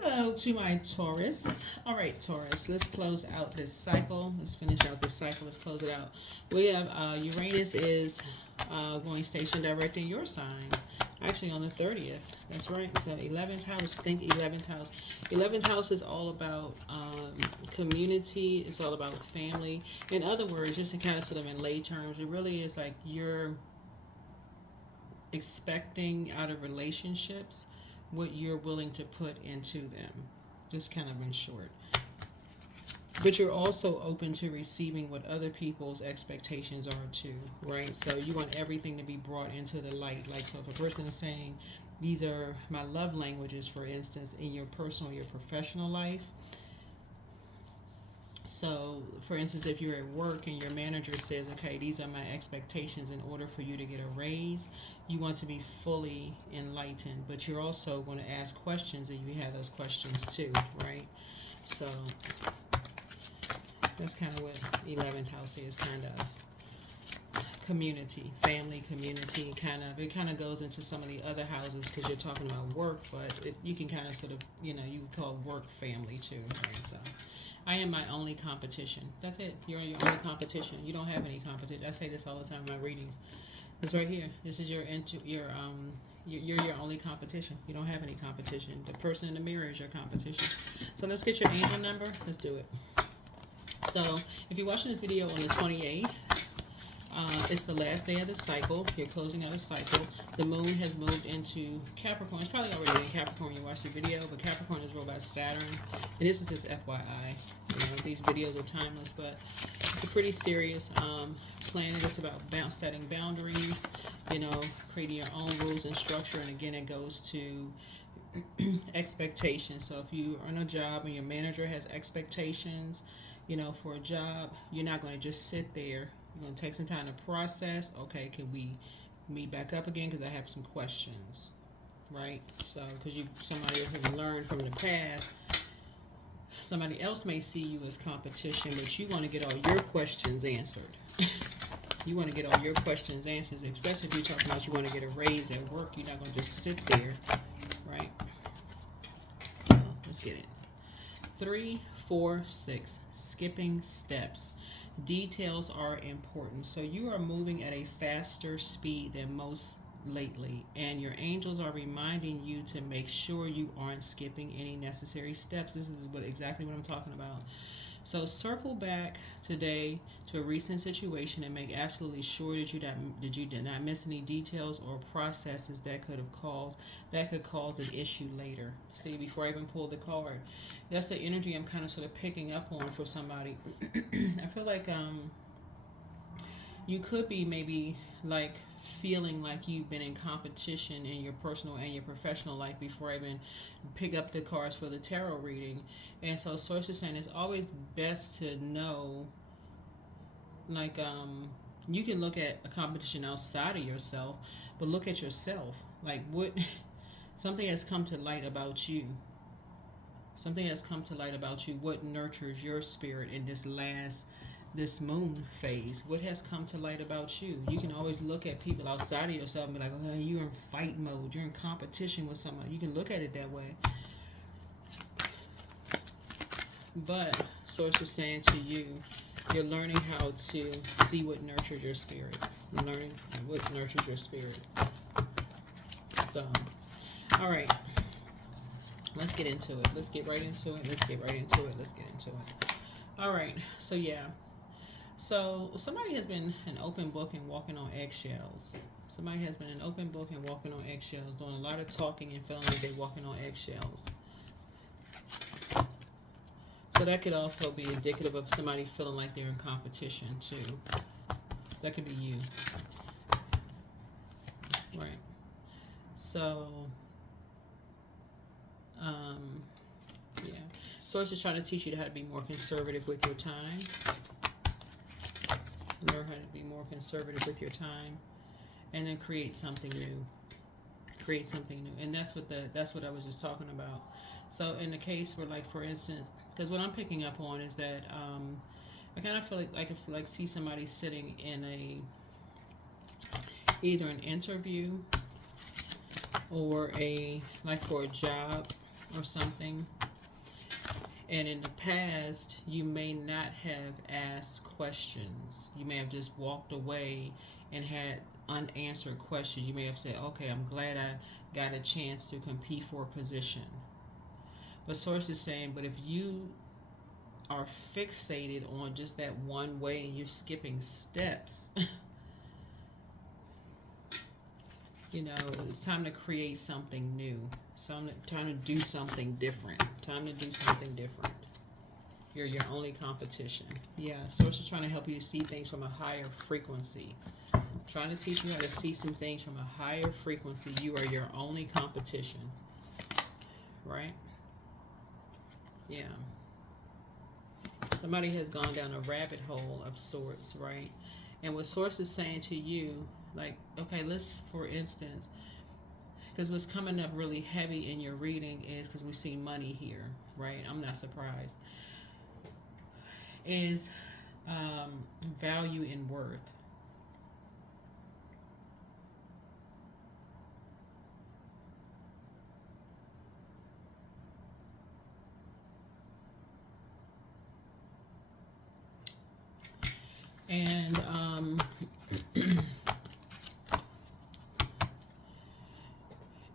Hello to my Taurus. All right, Taurus, let's close out this cycle. Let's finish out this cycle. Let's close it out. We have Uranus is going station direct in your sign, actually on the 30th. That's right. So 11th house, think 11th house. 11th house is all about community. It's all about family. In other words, just to kind of sort of in lay terms, it really is like you're expecting out of relationships what you're willing to put into them, just kind of in short. But you're also open to receiving what other people's expectations are too, right? So you want everything to be brought into the light. Like, so if a person is saying, these are my love languages, for instance, in your personal, your professional life. So, for instance, if you're at work and your manager says, okay, these are my expectations in order for you to get a raise, you want to be fully enlightened, but you're also going to ask questions and you have those questions too, right? So, that's kind of what 11th house is, kind of community, family, community, it kind of goes into some of the other houses because you're talking about work, but you can kind of sort of, you would call work family too, right? So, I am my only competition. That's it. You're your only competition. You don't have any competition. I say this all the time in my readings. It's right here. This is you're your only competition. You don't have any competition. The person in the mirror is your competition. So let's get your angel number. Let's do it. So if you're watching this video on the 28th, it's the last day of the cycle. You're closing out a cycle. The moon has moved into Capricorn. It's probably already in Capricorn when you watch the video, but Capricorn is ruled by Saturn. And this is just FYI. These videos are timeless, but it's a pretty serious plan. It's about setting boundaries, creating your own rules and structure. And again, it goes to expectations. So if you are on a job and your manager has expectations, for a job, you're not going to just sit there. You're going to take some time to process. Okay, can we meet back up again? Because I have some questions, right? So, because somebody who learned from the past, somebody else may see you as competition, but you want to get all your questions answered. You want to get all your questions answered, especially if you're talking about you want to get a raise at work. You're not going to just sit there, right? So, let's get it. 3, 4, 6, skipping steps. Details are important. So you are moving at a faster speed than most lately, and your angels are reminding you to make sure you aren't skipping any necessary steps. This is exactly what I'm talking about. So circle back today to a recent situation and make absolutely sure that you did not miss any details or processes that could cause an issue later. See, before I even pulled the card, that's the energy I'm kind of sort of picking up on for somebody. I feel like you could be maybe like feeling like you've been in competition in your personal and your professional life before I even pick up the cards for the tarot reading. And so Source is saying it's always best to know, like, you can look at a competition outside of yourself, but look at yourself. Like, what something has come to light about you. Something has come to light about you. What nurtures your spirit in this moon phase? What has come to light about you? You can always look at people outside of yourself and be like, oh, you're in fight mode. You're in competition with someone. You can look at it that way. But Source is saying to you, you're learning how to see what nurtures your spirit. You're learning what nurtures your spirit. So, all right. Let's get into it. Let's get right into it. All right. So, yeah. So, somebody has been an open book and walking on eggshells. Somebody has been an open book and walking on eggshells, doing a lot of talking and feeling like they're walking on eggshells. So, that could also be indicative of somebody feeling like they're in competition, too. That could be you. Right. So, yeah. Source is trying to teach you how to be more conservative with your time. Learn how to be more conservative with your time, and then create something new. And that's what I was just talking about. So in the case where, like, for instance, because what I'm picking up on is that I kind of feel like see somebody sitting in either an interview or for a job or something. And in the past, you may not have asked questions. You may have just walked away and had unanswered questions. You may have said, okay, I'm glad I got a chance to compete for a position. But Source is saying, but if you are fixated on just that one way and you're skipping steps, you know, it's time to create something new. Time to do something different. Time to do something different. You're your only competition. Yeah, Source is trying to help you to see things from a higher frequency. Trying to teach you how to see some things from a higher frequency. You are your only competition. Right? Yeah. Somebody has gone down a rabbit hole of sorts, right? And what Source is saying to you, like, okay, let's, for instance, because what's coming up really heavy in your reading is, because we see money here, right? I'm not surprised. Is value and worth. And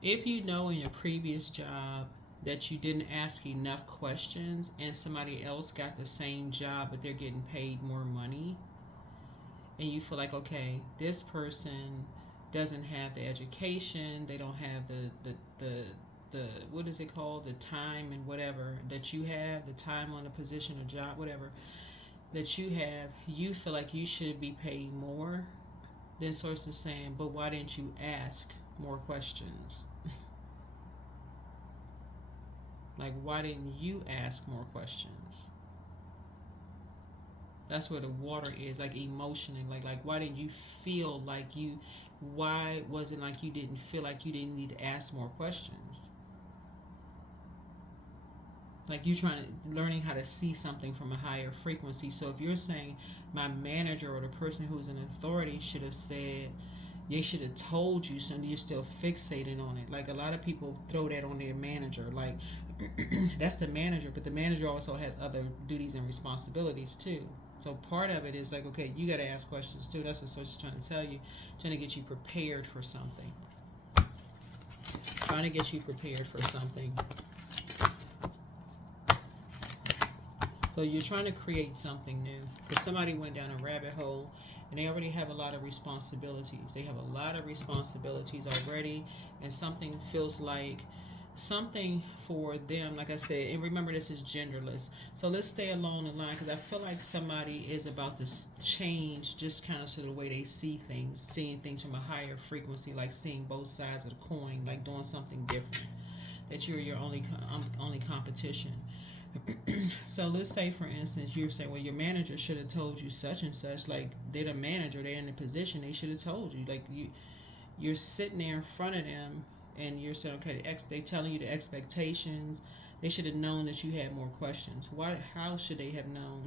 if you know in your previous job that you didn't ask enough questions and somebody else got the same job but they're getting paid more money, and you feel like, okay, this person doesn't have the education, they don't have the what is it called, the time and whatever that you have, the time on the position or job, whatever that you have, you feel like you should be paid more. Then Source is saying, but why didn't you ask more questions? Like, why didn't you ask more questions? That's where the water is, like emotionally. Like why didn't you feel like you? Why was it like you didn't feel like you didn't need to ask more questions? Like you learning how to see something from a higher frequency. So if you're saying my manager or the person who's in authority should have said, they should have told you something, you're still fixated on it. Like a lot of people throw that on their manager. Like that's the manager, but the manager also has other duties and responsibilities too. So part of it is like, okay, you got to ask questions too. That's what Source is trying to tell you, trying to get you prepared for something. Trying to get you prepared for something. So you're trying to create something new. Because somebody went down a rabbit hole and they already have a lot of responsibilities. They have a lot of responsibilities already, and something feels like something for them, like I said, and remember this is genderless. So let's stay along the line, because I feel like somebody is about to change just kind of sort of the way they see things, seeing things from a higher frequency, like seeing both sides of the coin, like doing something different. That you're your only competition. So let's say, for instance, you're saying, well, your manager should have told you such and such. Like, they're the manager, they're in the position, they should have told you. Like, you're sitting there in front of them and you're saying, okay, they telling you the expectations. They should have known that you had more questions. Why? How should they have known?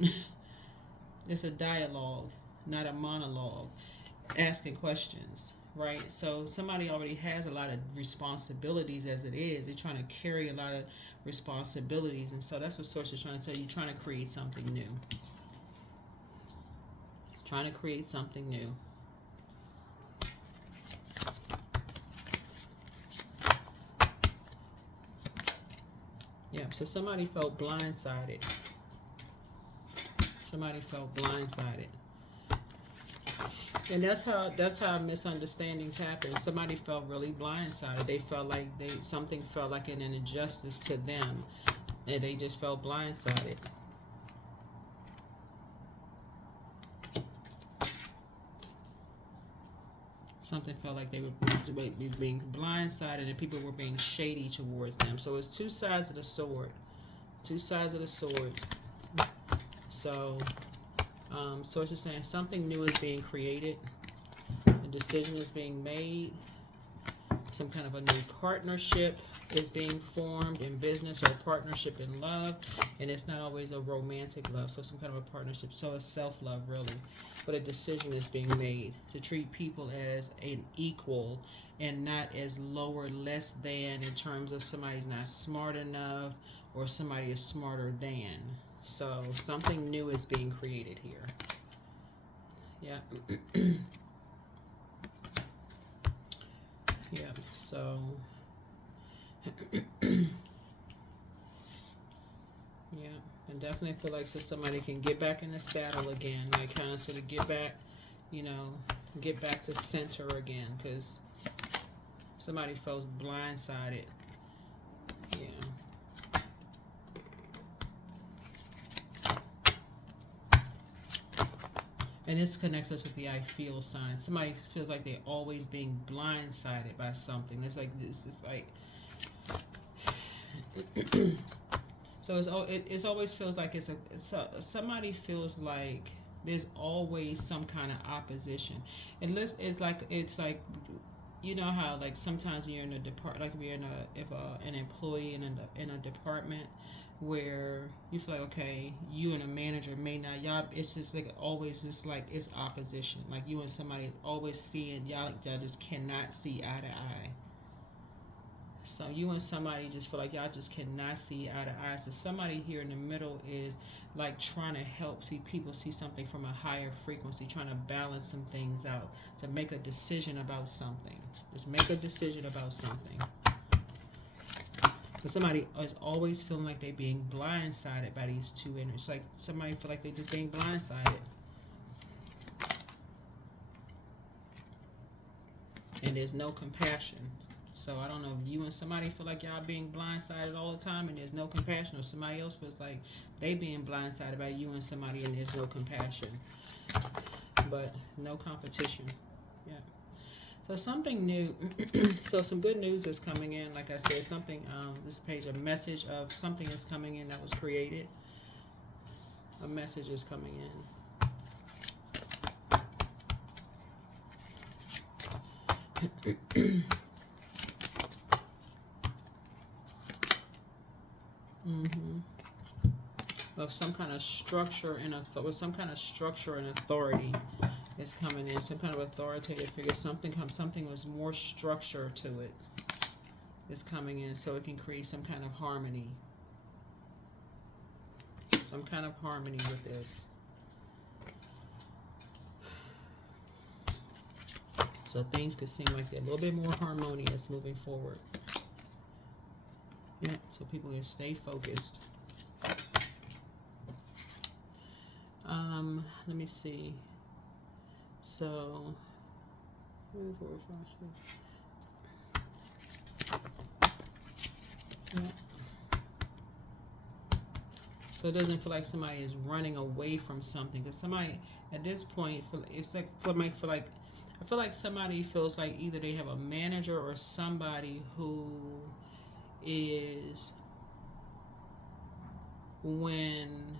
It's a dialogue, not a monologue. Asking questions, right? So somebody already has a lot of responsibilities as it is. They're trying to carry a lot of responsibilities, and so that's what Source is trying to tell you. Trying to create something new. Trying to create something new. Yeah, so somebody felt blindsided. Somebody felt blindsided. And that's how misunderstandings happen. Somebody felt really blindsided. They felt like something felt like an injustice to them, and they just felt blindsided. Something felt like they were being blindsided, and people were being shady towards them. So it's two sides of the sword. Two sides of the sword. So Source is saying something new is being created. A decision is being made. Some kind of a new partnership is being formed in business togetherness or a partnership in love, and it's not always a romantic love, so some kind of a partnership. So it's self-love, really. But a decision is being made to treat people as an equal and not as lower, less than, in terms of somebody's not smart enough or somebody is smarter than. So something new is being created here. Yeah. Yeah, so yeah, and definitely feel like so somebody can get back in the saddle again, like kind of sort of get back, you know, get back to center again, because somebody feels blindsided. Yeah. And this connects us with the I feel sign. Somebody feels like they're always being blindsided by something. It's like this is like so it's always feels like it's somebody feels like there's always some kind of opposition. It's like you know how like sometimes you're in a like if you're in an employee in a department where you feel like, okay, you and a manager may not, y'all, it's just like always just like it's opposition, like you and somebody always seeing y'all just cannot see eye to eye. So you and somebody just feel like y'all just cannot see eye to eye. So somebody here in the middle is like trying to help see people see something from a higher frequency, trying to balance some things out, to make a decision about something. Just make a decision about something. But somebody is always feeling like they're being blindsided by these two energies. Like somebody feel like they're just being blindsided. And there's no compassion. So I don't know if you and somebody feel like y'all being blindsided all the time and there's no compassion, or somebody else feels like they being blindsided by you and somebody and there's no compassion. But no competition. Yeah. So something new. So some good news is coming in. Like I said, something, this page, a message of something is coming in that was created. A message is coming in. Of some kind of structure and with some kind of structure and authority is coming in. Some kind of authoritative figure. Something with more structure to it is coming in, so it can create some kind of harmony. Some kind of harmony with this. So things could seem like they're a little bit more harmonious moving forward. Yeah, so people can stay focused. Let me see. So 3, 4, 5, 6. Yeah. So it doesn't feel like somebody is running away from something, because somebody at this point, it's like I feel like somebody feels like either they have a manager or somebody who is, when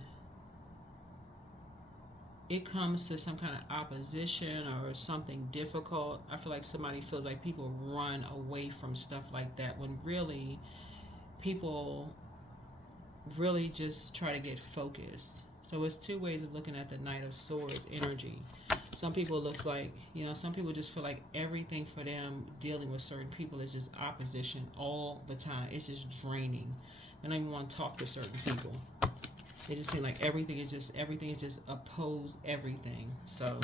it comes to some kind of opposition or something difficult, I feel like somebody feels like people run away from stuff like that, when really people really just try to get focused. So it's two ways of looking at the Knight of Swords energy. Some people looks like, some people just feel like everything for them dealing with certain people is just opposition all the time. It's just draining. They don't even want to talk to certain people. It just seems like everything is just opposed everything. So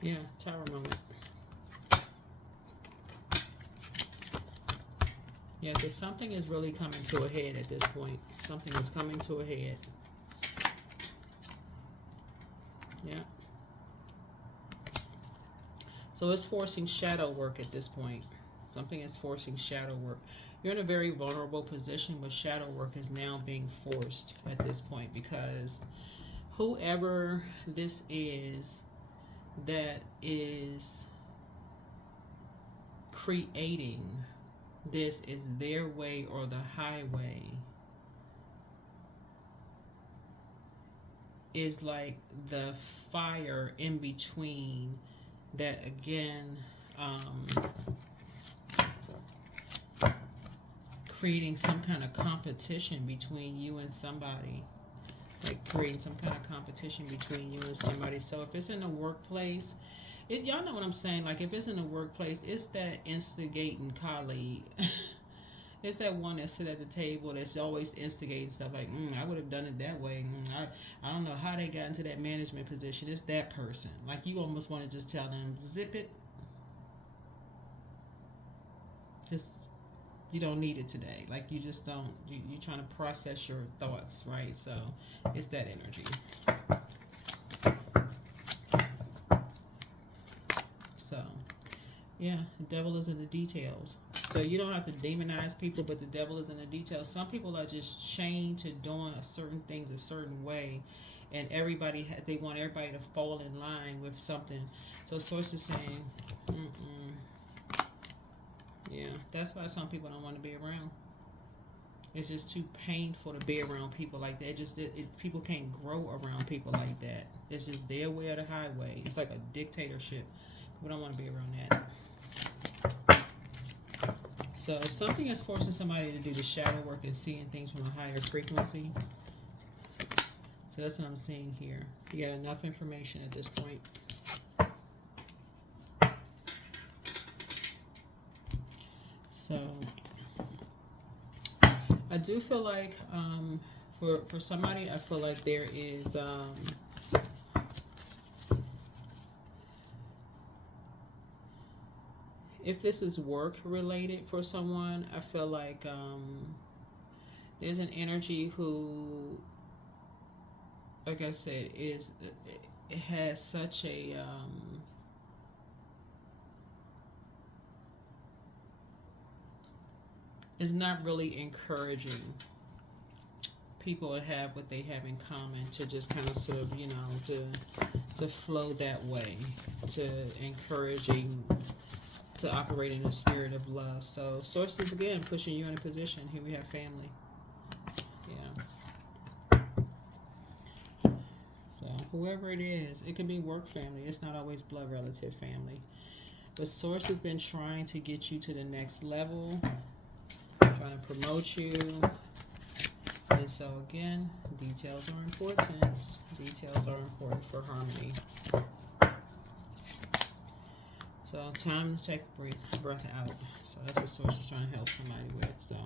yeah, Tower moment. Yeah, because something is really coming to a head at this point. Something is coming to a head. Yeah. So it's forcing shadow work at this point. Something is forcing shadow work. You're in a very vulnerable position, but shadow work is now being forced at this point, because whoever this is that is creating this is their way or the highway, is like the fire in between that, again, creating some kind of competition between you and somebody. Like creating some kind of competition between you and somebody. So if it's in the workplace, y'all know what I'm saying. Like if it's in the workplace, it's that instigating colleague. It's that one that sit at the table that's always instigating stuff like, I would have done it that way. I don't know how they got into that management position. It's that person. Like you almost want to just tell them, zip it. Just, you don't need it today. Like you just don't, you're trying to process your thoughts, right? So it's that energy. So, yeah, the devil is in the details. So you don't have to demonize people, but the devil is in the details. Some people are just chained to doing certain things a certain way, and they want everybody to fall in line with something. So Source is saying, yeah, that's why some people don't want to be around. It's just too painful to be around people like that. People can't grow around people like that. It's just their way or the highway. It's like a dictatorship. People don't want to be around that. So something is forcing somebody to do the shadow work and seeing things from a higher frequency. So that's what I'm seeing here. You got enough information at this point. So I do feel like for somebody, I feel like there is if this is work related for someone, I feel like there's an energy who, like I said, it has such a is not really encouraging people to have what they have in common, to just kind of sort of, to flow that way, to encouraging, to operate in a spirit of love. So sources, again, pushing you in a position. Here we have family. Yeah. So whoever it is, it could be work family. It's not always blood relative family. The source has been trying to get you to the next level, trying to promote you. And so again, details are important. Details are important for harmony. So time to take a breath out. So that's what source is trying to help somebody with. So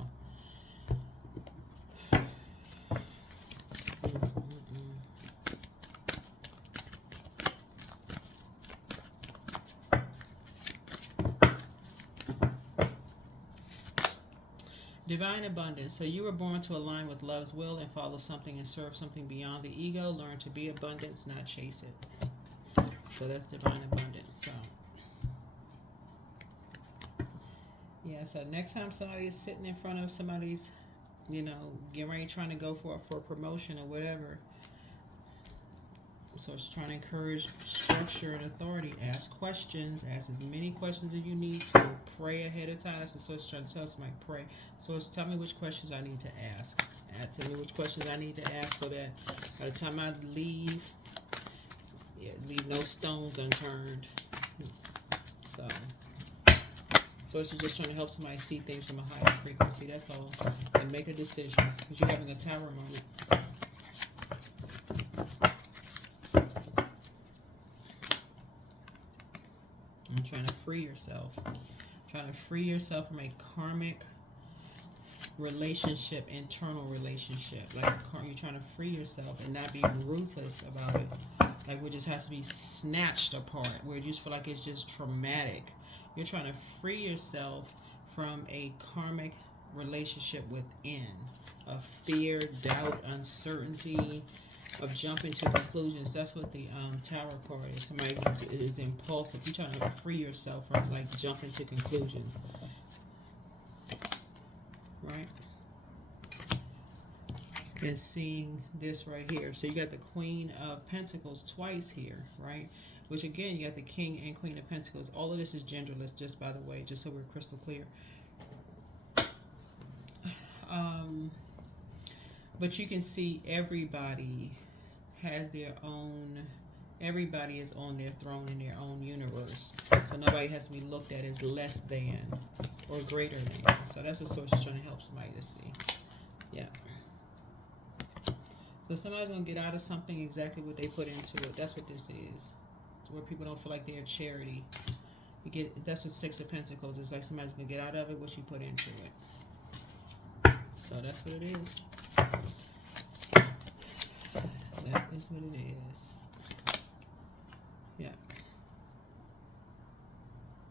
divine abundance. So you were born to align with love's will and follow something and serve something beyond the ego. Learn to be abundance, not chase it. So that's divine abundance. So yeah, so next time somebody is sitting in front of somebody's, getting ready trying to go for promotion or whatever. So it's trying to encourage structure and authority. Ask questions. Ask as many questions as you need to. Pray ahead of time. So it's trying to tell somebody, pray. So it's tell me which questions I need to ask. Tell me which questions I need to ask so that by the time I leave leave no stones unturned. So it's just trying to help somebody see things from a higher frequency. That's all. And make a decision. Because you're having a tower moment. And trying to free yourself. Trying to free yourself from a karmic relationship, internal relationship. Like you're trying to free yourself and not be ruthless about it. Like where it just has to be snatched apart. Where you just feel like it's just traumatic. You're trying to free yourself from a karmic relationship within. Of fear, doubt, uncertainty, of jumping to conclusions. That's what the Tower card is. Somebody is impulsive. You're trying to free yourself from like jumping to conclusions. Right? And seeing this right here. So you got the Queen of Pentacles twice here, right? Which again, you got the King and Queen of Pentacles. All of this is genderless, just by the way, just so we're crystal clear. But you can see everybody has their own Everybody is on their throne in their own universe. So nobody has to be looked at as less than or greater than. So that's what Source is trying to help somebody to see. Yeah. So somebody's going to get out of something exactly what they put into it. That's what this is. Where people don't feel like they have charity. You get, that's what Six of Pentacles is. Like somebody's going to get out of it what you put into it. So that's what it is. That is what it is. Yeah.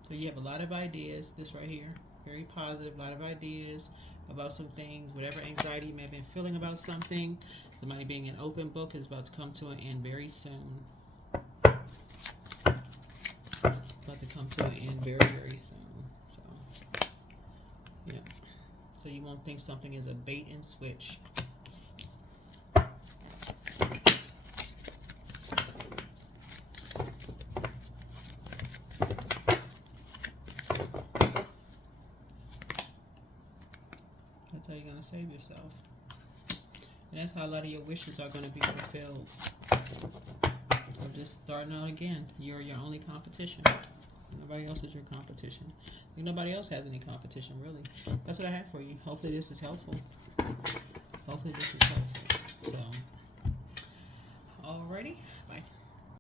So you have a lot of ideas. This right here. Very positive. A lot of ideas about some things. Whatever anxiety you may have been feeling about something. Somebody being an open book is about to come to an end very soon. About to come to an end very, very soon. So, yeah. So you won't think something is a bait and switch. That's how you're going to save yourself. And that's how a lot of your wishes are going to be fulfilled. So just starting out again. You're your only competition. Nobody else is your competition. Nobody else has any competition, really. That's what I have for you. Hopefully this is helpful. Hopefully this is helpful. So, alrighty. Bye.